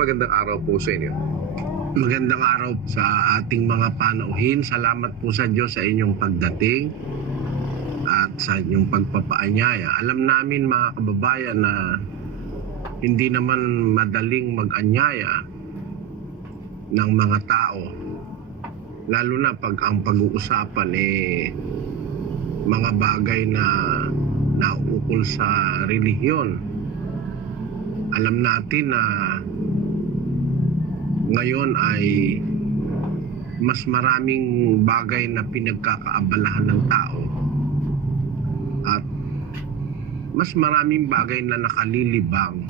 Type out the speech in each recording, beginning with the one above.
magandang araw po sa inyo. Magandang araw sa ating mga panauhin. Salamat po sa Diyos sa inyong pagdating at sa inyong pagpapaanyaya. Alam namin mga kababayan na hindi naman madaling mag-anyaya ng mga tao. Lalo na pag ang pag-uusapan mga bagay na nauukol sa relihiyon. Alam natin na ngayon ay mas maraming bagay na pinagkakaabalahan ng tao at mas maraming bagay na nakalilibang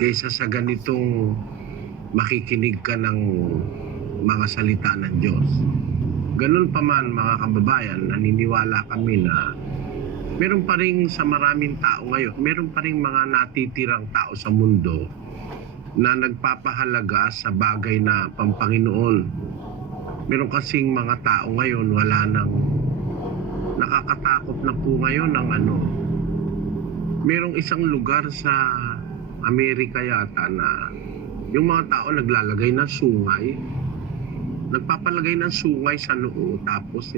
kaysa sa ganitong makikinig ka ng mga salita ng Diyos. Ganun pa man mga kababayan, naniniwala kami na meron pa rin sa maraming tao ngayon, meron pa rin mga natitirang tao sa mundo na nagpapahalaga sa bagay na pampanginoon. Meron kasing mga tao ngayon, wala nang nakakatakot na po ngayon ng merong isang lugar sa Amerika yata na yung mga tao naglalagay ng sungay, nagpapalagay ng sungay sa noo, tapos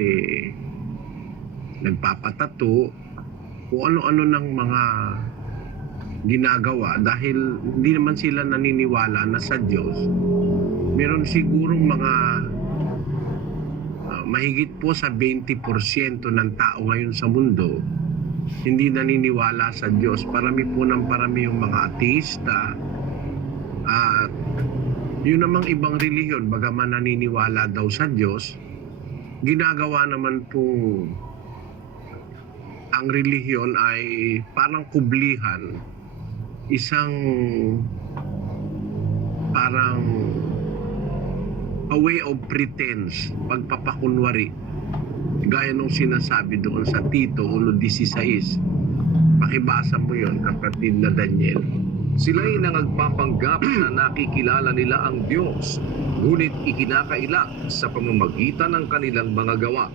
nagpapatato kung ano-ano ng mga ginagawa dahil hindi naman sila naniniwala na sa Diyos. Meron sigurong mga mahigit po sa 20% ng tao ngayon sa mundo hindi naniniwala sa Diyos. Parami po ng parami yung mga ateista at yun namang ibang relihiyon, bagaman naniniwala daw sa Diyos, ginagawa naman po ang relihiyon ay parang kublihan, isang parang a way of pretense, pagpapakunwari, gaya nung sinasabi doon sa Tito 1:16. Pakibasa mo yun, kapatid na Daniel. Sila'y nangagpapanggap na nakikilala nila ang Diyos, ngunit ikinakaila sa pamamagitan ng kanilang mga gawa.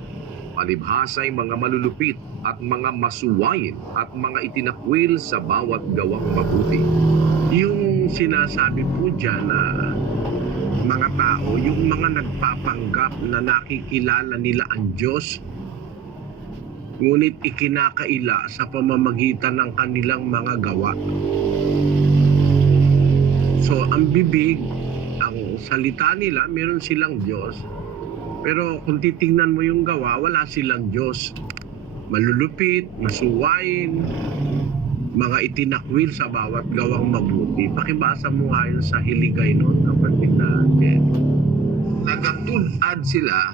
Palibhasa'y mga malulupit at mga masuwayin at mga itinakwil sa bawat gawang mabuti. Yung sinasabi po dyan na mga tao, yung mga nagpapanggap na nakikilala nila ang Diyos, ngunit ikinakaila sa pamamagitan ng kanilang mga gawa. So, ang bibig, ang salita nila, meron silang Diyos. Pero kung titingnan mo yung gawa, wala silang Diyos. Malulupit, masuwain, mga itinakwil sa bawat gawang mabuti. Pakibasa mo nga yun sa Hiligay noon, kapatid natin. Nagatun-ad sila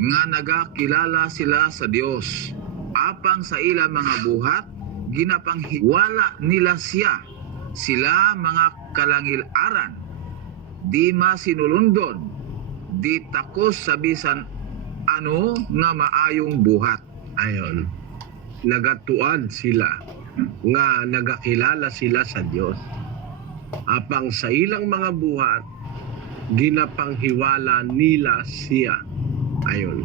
nga nagakilala sila sa Dios. Apang sa ila mga buhat, ginapanghiwala nila siya. Sila mga kalangil-aran, di masinulundon, di takos sa bisan ano nga maayong buhat. Ayon, nagatuan sila nga nagakilala sila sa Diyos. Apang sa ilang mga buhat, ginapanghiwala nila siya. Ayon,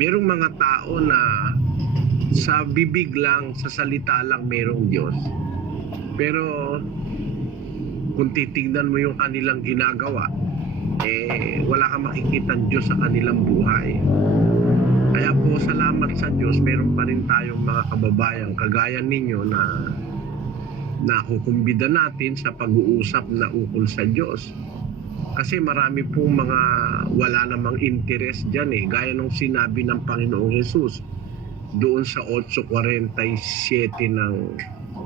merong mga tao na sa bibig lang, sa salita lang merong Diyos. Pero kung titignan mo yung kanilang ginagawa, wala kang makikitang Diyos sa kanilang buhay. Kaya po salamat sa Diyos, meron pa rin tayong mga kababayan kagaya ninyo na nakukumbida natin sa pag-uusap na ukol sa Diyos. Kasi marami pong mga wala namang interes dyan gaya nung sinabi ng Panginoong Jesus doon sa 8:47 ng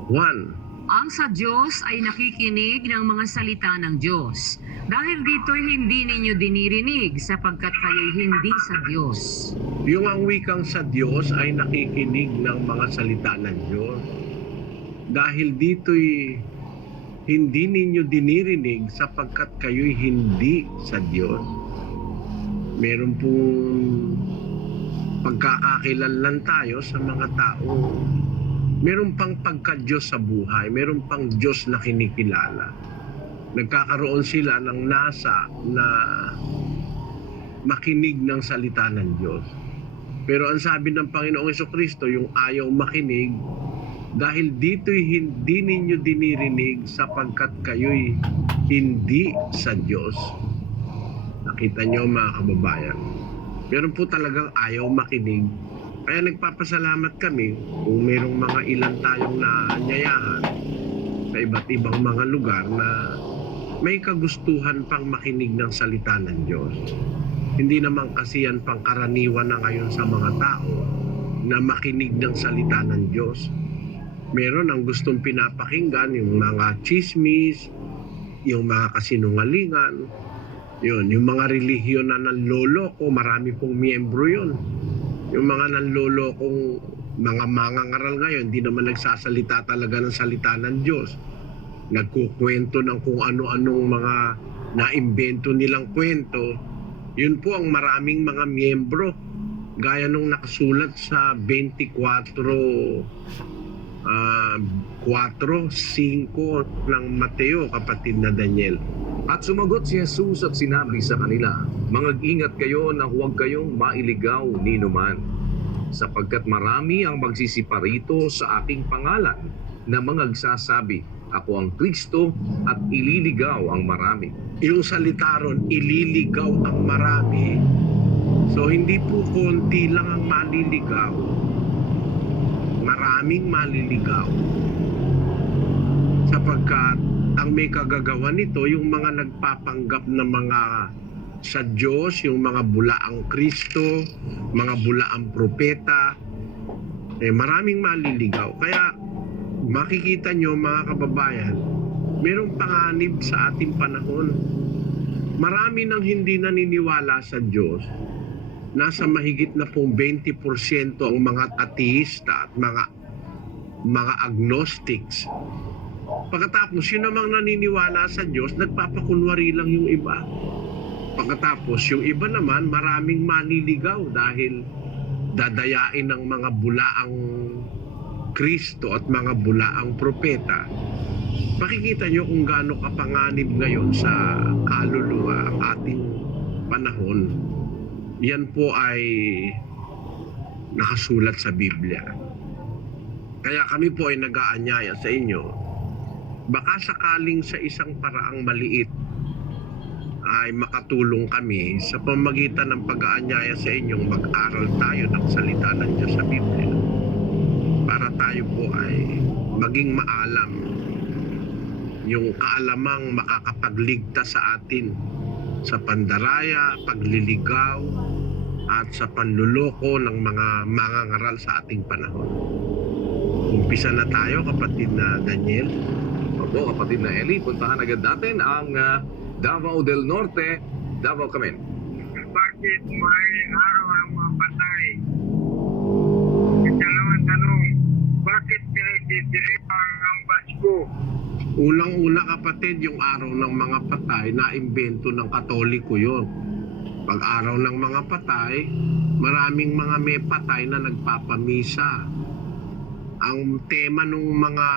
Juan. Ang sa Diyos ay nakikinig ng mga salita ng Diyos. Dahil dito'y hindi ninyo dinirinig sapagkat kayo'y hindi sa Diyos. Yung ang wikang sa Diyos ay nakikinig ng mga salita ng Diyos. Dahil dito'y hindi ninyo dinirinig sapagkat kayo'y hindi sa Diyos. Meron pong pagkakakilanlan tayo sa mga tao. Meron pang pagka-Diyos sa buhay, meron pang Diyos na kinikilala. Nagkakaroon sila ng nasa na makinig ng salita ng Diyos. Pero ang sabi ng Panginoong Jesucristo, yung ayaw makinig, Dahil dito'y hindi ninyo dinirinig sapagkat kayo'y hindi sa Diyos. Nakita nyo mga kababayan, meron po talagang ayaw makinig. Kaya nagpapasalamat kami kung merong mga ilan tayong naanyayahan sa iba't ibang mga lugar na may kagustuhan pang makinig ng salita ng Diyos. Hindi naman kasi yan pangkaraniwan na ngayon sa mga tao na makinig ng salita ng Diyos. Meron ang gustong pinapakinggan, yung mga chismis, yung mga kasinungalingan, yung mga relihiyon na nanloloko, marami pong miyembro yun. Yung mga nanlolokong mga mangangaral ngayon, hindi naman nagsasalita talaga ng salita ng Diyos. Nagkukwento ng kung ano-anong mga naimbento nilang kwento. Yun po ang maraming mga miyembro. Gaya nung nakasulat sa 4:5 ng Mateo, kapatid na Daniel. At sumagot si Jesus at sinabi sa kanila, "Mag-ingat kayo na huwag kayong mailigaw ni numan, sapagkat marami ang magsisiparito sa aking pangalan na mga nagsasabi, ako ang Kristo, at ililigaw ang marami." Yung salita ron, ililigaw ang marami. So hindi po konti lang ang maliligaw. Maraming maliligaw. Sapagkat ang may kagagawa nito, yung mga nagpapanggap na mga sa Diyos, yung mga bulaang Kristo, mga bulaang propeta, maraming maliligaw. Kaya makikita nyo mga kababayan, merong panganib sa ating panahon. Marami nang hindi naniniwala sa Diyos. Nasa mahigit na pong 20% ang mga ateista at mga agnostics. Pagkatapos, yun namang naniniwala sa Diyos, nagpapakunwari lang yung iba. Pagkatapos, yung iba naman, maraming maliligaw dahil dadayain ng mga bulaang Kristo at mga bulaang propeta. Makikita nyo kung gaano kapanganib ngayon sa kaluluwa ang ating panahon. Yan po ay nakasulat sa Biblia. Kaya kami po ay nag-aanyaya sa inyo. Baka sakaling sa isang paraang maliit ay makatulong kami sa pamamagitan ng pag-aanyaya sa inyong mag-aral tayo ng salita ng Diyos sa Biblia. Para tayo po ay maging maalam yung kaalamang makakapagligtas sa atin sa pandaraya, pagliligaw, at sa panluloko ng mga mangangaral sa ating panahon. Umpisa na tayo, kapatid na Daniel. Opo, kapatid na Eli, puntahan agad natin ang Davao del Norte, Davao kami. Bakit may araw ng mga patay? Ikalawang tanong, bakit pinagdidiripan ang Pasko? Unang-una kapatid, yung araw ng mga patay, naimbento ng Katoliko yun. Pag araw ng mga patay, maraming mga may patay na nagpapamisa. Ang tema ng mga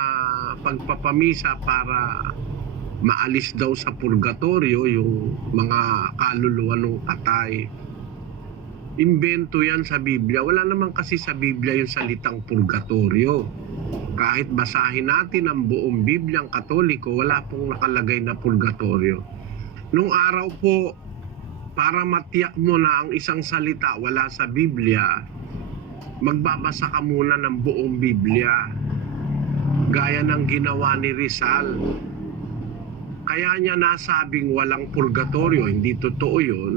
pagpapamisa para maalis daw sa purgatorio yung mga kaluluwa ng patay. Imbento yan sa Biblia. Wala naman kasi sa Biblia yung salitang purgatorio. Kahit basahin natin ang buong Bibliang Katoliko, wala pong nakalagay na purgatorio. Nung araw po, para matiyak mo na ang isang salita wala sa Biblia, magbabasa ka muna ng buong Biblia. Gaya ng ginawa ni Rizal. Kaya niya nasabing walang purgatorio, hindi totoo yun.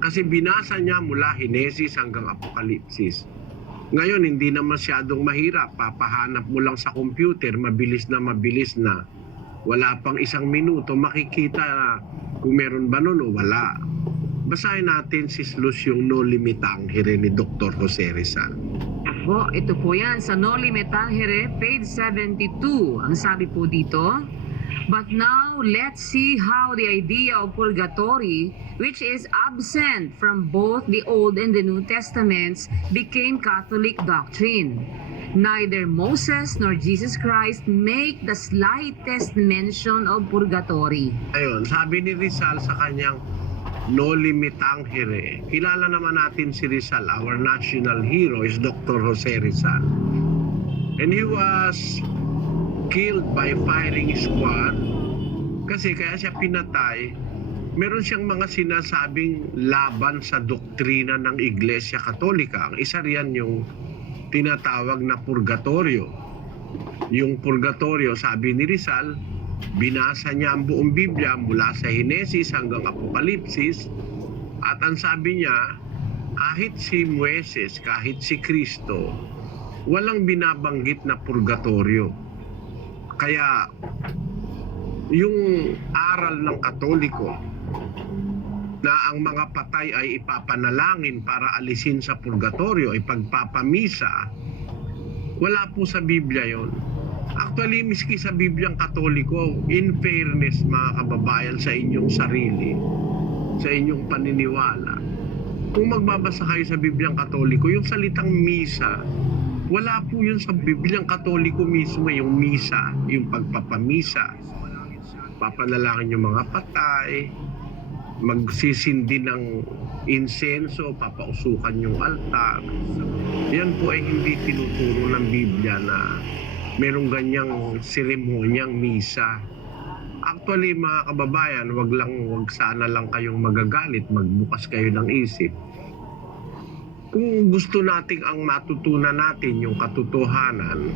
Kasi binasa niya mula Henesis hanggang Apokalipsis. Ngayon, hindi na masyadong mahirap. Papahanap mo lang sa computer, mabilis na. Wala pang 1 minuto, makikita na kung meron ba nun o wala. Basahin natin si Lucyong No Limitangere ni Dr. Jose Rizal. Po, ito po yan sa Noli Me Tangere, page 72. Ang sabi po dito, "But now, let's see how the idea of purgatory, which is absent from both the Old and the New Testaments, became Catholic doctrine. Neither Moses nor Jesus Christ make the slightest mention of purgatory." Ayun, sabi ni Rizal sa kanyang No Limitangere. Kilala naman natin si Rizal. Our national hero is Dr. Jose Rizal. And he was killed by firing squad. Kasi kaya siya pinatay, meron siyang mga sinasabing laban sa doktrina ng Iglesia Katolika. Ang isa riyan yung tinatawag na purgatorio. Yung purgatorio, sabi ni Rizal, binasa niya ang buong Biblia mula sa Henesis hanggang Apokalipsis, at ang sabi niya, kahit si Moises, kahit si Kristo, walang binabanggit na purgatorio. Kaya yung aral ng Katoliko na ang mga patay ay ipapanalangin para alisin sa purgatorio, ipagpapamisa, wala po sa Biblia yon. Actually, miski sa Bibliang Katoliko, in fairness mga kababayan sa inyong sarili, sa inyong paniniwala, kung magbabasa kayo sa Bibliang Katoliko, yung salitang misa, wala po yun sa Bibliang Katoliko mismo, yung misa, yung pagpapamisa. Papanalangin yung mga patay, magsisindi ng insenso, papausukan yung altar. Yan po ay hindi tinuturo ng Biblia na merong ganyang seremonyang misa. Actually mga kababayan, wag sana lang kayong magagalit, magbukas kayo ng isip. Kung gusto nating ang matutunan natin yung katotohanan,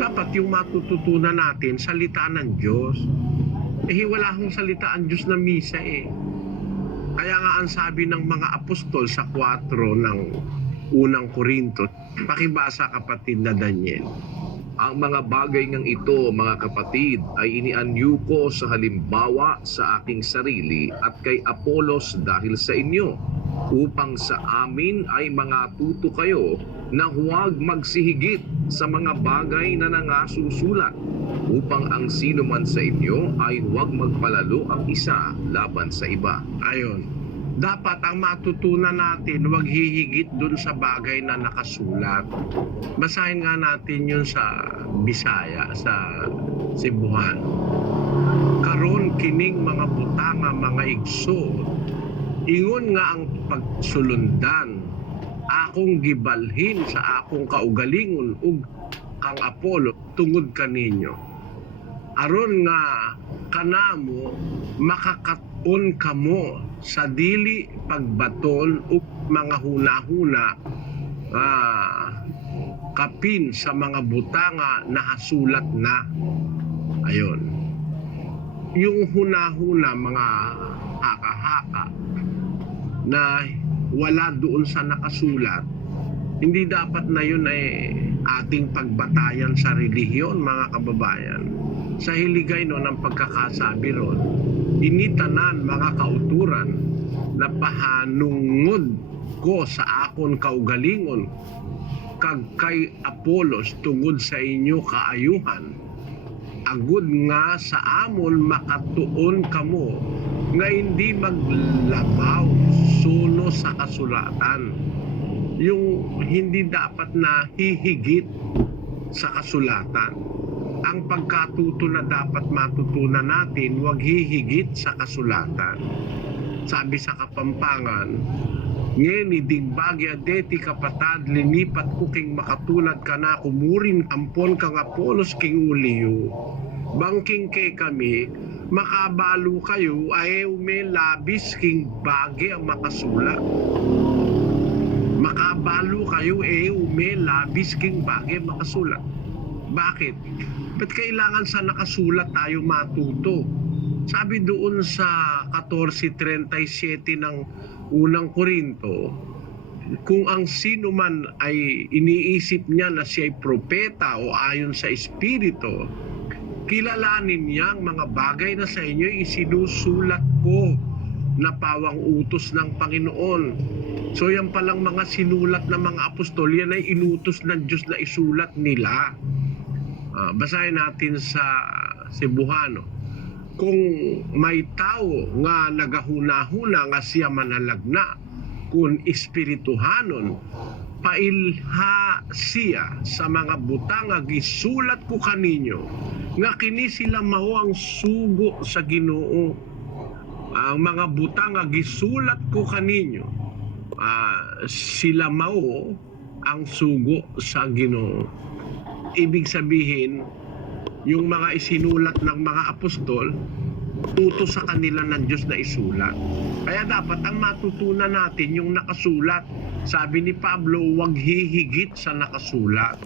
dapat yung matututunan natin salita ng Diyos. Wala akong salita ang Diyos na misa eh. Kaya nga ang sabi ng mga apostol sa 4 ng unang Korinto, pakibasa kapatid na Daniel. Ang mga bagay ng ito, mga kapatid, ay inianyo ko sa halimbawa sa aking sarili at kay Apolos dahil sa inyo, upang sa amin ay mga tuto kayo na huwag magsihigit sa mga bagay na nangasusulat, upang ang sino man sa inyo ay huwag magpalalo ang isa laban sa iba. Ayon. Dapat ang matutunan natin, huwag hihigit dun sa bagay na nakasulat. Basahin nga natin yun sa Bisaya, sa Cebuano. Karon kining mga butanga, mga igso, ingon nga ang pagsulundan, akong gibalhin sa akong kaugalingon ug kang Apollo tungod kaninyo. Aron nga kanamo makakaton kamo sa dili pagbaton ug mga huna-huna kapin sa mga butanga na hasulat na. Ayon. Yung huna-huna, mga haka-haka na wala doon sa nakasulat, hindi dapat na yun ay ating pagbatayan sa relihiyon mga kababayan. Sa hiligay no ng pagkakasabi ron, initanan mga kauturan na pahanungod ko sa akon kaugalingon kag kay Apolos tungod sa inyo kaayuhan, agud nga sa amon makatuon kamo nga hindi maglabaw suno sa kasulatan. Yung hindi dapat na hihigit sa kasulatan. Ang pagkatuto na dapat matutunan natin, huwag hihigit sa kasulatan. Sabi sa Kapampangan, ngeni digbagi adeti kapatad, linipat ko king makatulad ka na, kumurin ampon kang Apolos king uliyo. Bangking kay kami, makabalo kayo, ay may labis king bagi ang makasula. Makabalo kayo, may labis king bagi ang makasula. Bakit? Ba't kailangan sa nakasulat tayo matuto? Sabi doon sa 14:37 ng unang Korinto, kung ang sino man ay iniisip niya na siya ay propeta o ayon sa Espiritu, kilalanin niya ang mga bagay na sa inyo isinusulat ko na pawang utos ng Panginoon. So yan palang mga sinulat ng mga apostol, yan ay inutos ng Diyos na isulat nila. Basahin natin sa Cebuano. Kung may tao nga nagahuna-huna nga siya manalagna, kung espirituhanon, pailha siya sa mga butang nga gisulat ko kaninyo, nga kini sila mao ang sugo sa Ginoo. Ang mga butang nga gisulat ko kaninyo, sila mao ang sugo sa Ginoo. Ibig sabihin, yung mga isinulat ng mga apostol, utos sa kanila ng Diyos na isulat. Kaya dapat ang matutunan natin yung nakasulat. Sabi ni Pablo, huwag hihigit sa nakasulat.